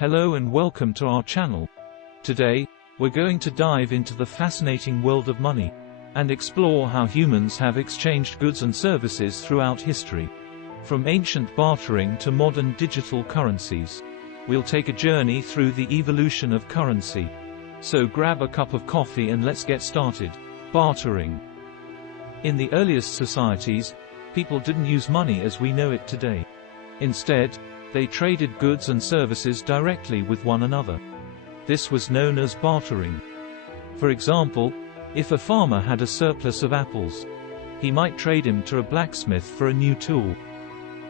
Hello and welcome to our channel. Today, we're going to dive into the fascinating world of money, and explore how humans have exchanged goods and services throughout history. From ancient bartering to modern digital currencies, we'll take a journey through the evolution of currency. So grab a cup of coffee and let's get started. Bartering. In the earliest societies, people didn't use money as we know it today. Instead, they traded goods and services directly with one another. This was known as bartering. For example, if a farmer had a surplus of apples, he might trade him to a blacksmith for a new tool.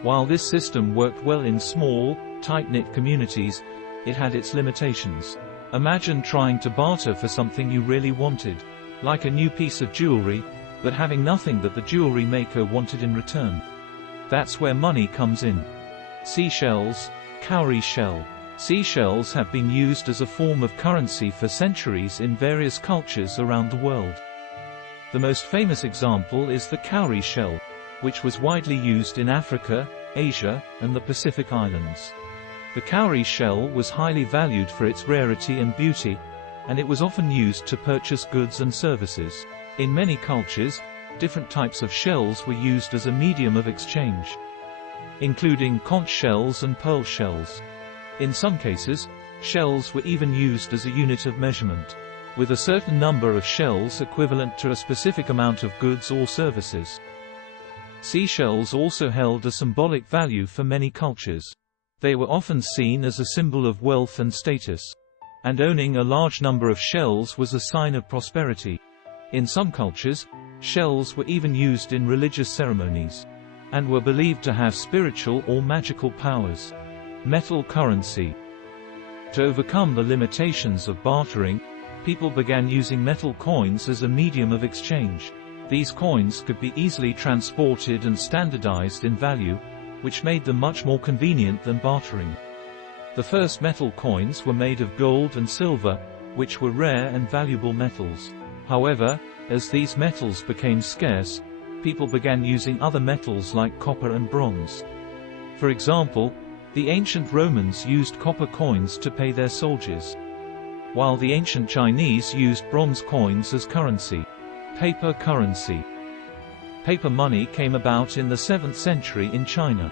While this system worked well in small, tight-knit communities, it had its limitations. Imagine trying to barter for something you really wanted, like a new piece of jewelry, but having nothing that the jewelry maker wanted in return. That's where money comes in. Seashells, cowrie shell. Seashells have been used as a form of currency for centuries in various cultures around the world. The most famous example is the cowrie shell, which was widely used in Africa, Asia, and the Pacific Islands. The cowrie shell was highly valued for its rarity and beauty, and it was often used to purchase goods and services. In many cultures, different types of shells were used as a medium of exchange, including conch shells and pearl shells. In some cases, shells were even used as a unit of measurement, with a certain number of shells equivalent to a specific amount of goods or services. Seashells also held a symbolic value for many cultures. They were often seen as a symbol of wealth and status, and owning a large number of shells was a sign of prosperity. In some cultures, shells were even used in religious ceremonies, and were believed to have spiritual or magical powers. Metal currency. To overcome the limitations of bartering, people began using metal coins as a medium of exchange. These coins could be easily transported and standardized in value, which made them much more convenient than bartering. The first metal coins were made of gold and silver, which were rare and valuable metals. However, as these metals became scarce, people began using other metals like copper and bronze. For example, the ancient Romans used copper coins to pay their soldiers, while the ancient Chinese used bronze coins as currency. Paper currency. Paper money came about in the 7th century in China.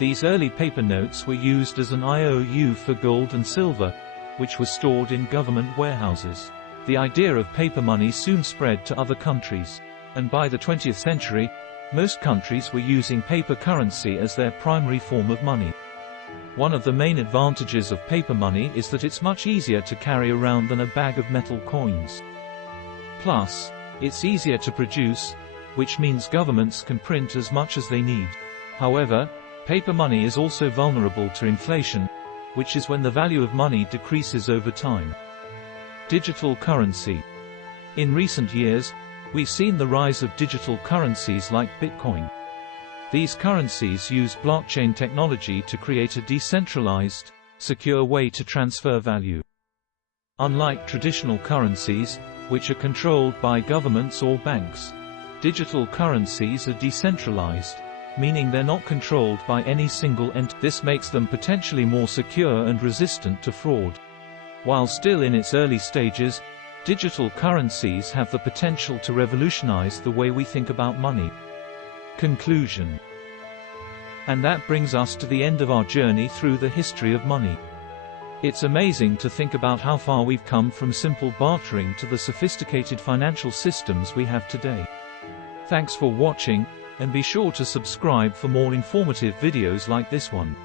These early paper notes were used as an IOU for gold and silver, which was stored in government warehouses. The idea of paper money soon spread to other countries, and by the 20th century, most countries were using paper currency as their primary form of money. One of the main advantages of paper money is that it's much easier to carry around than a bag of metal coins. Plus, it's easier to produce, which means governments can print as much as they need. However, paper money is also vulnerable to inflation, which is when the value of money decreases over time. Digital currency. In recent years, we've seen the rise of digital currencies like Bitcoin. These currencies use blockchain technology to create a decentralized, secure way to transfer value. Unlike traditional currencies, which are controlled by governments or banks, digital currencies are decentralized, meaning they're not controlled by any single entity. This makes them potentially more secure and resistant to fraud. While still in its early stages, digital currencies have the potential to revolutionize the way we think about money. Conclusion. And that brings us to the end of our journey through the history of money. It's amazing to think about how far we've come from simple bartering to the sophisticated financial systems we have today. Thanks for watching, and be sure to subscribe for more informative videos like this one.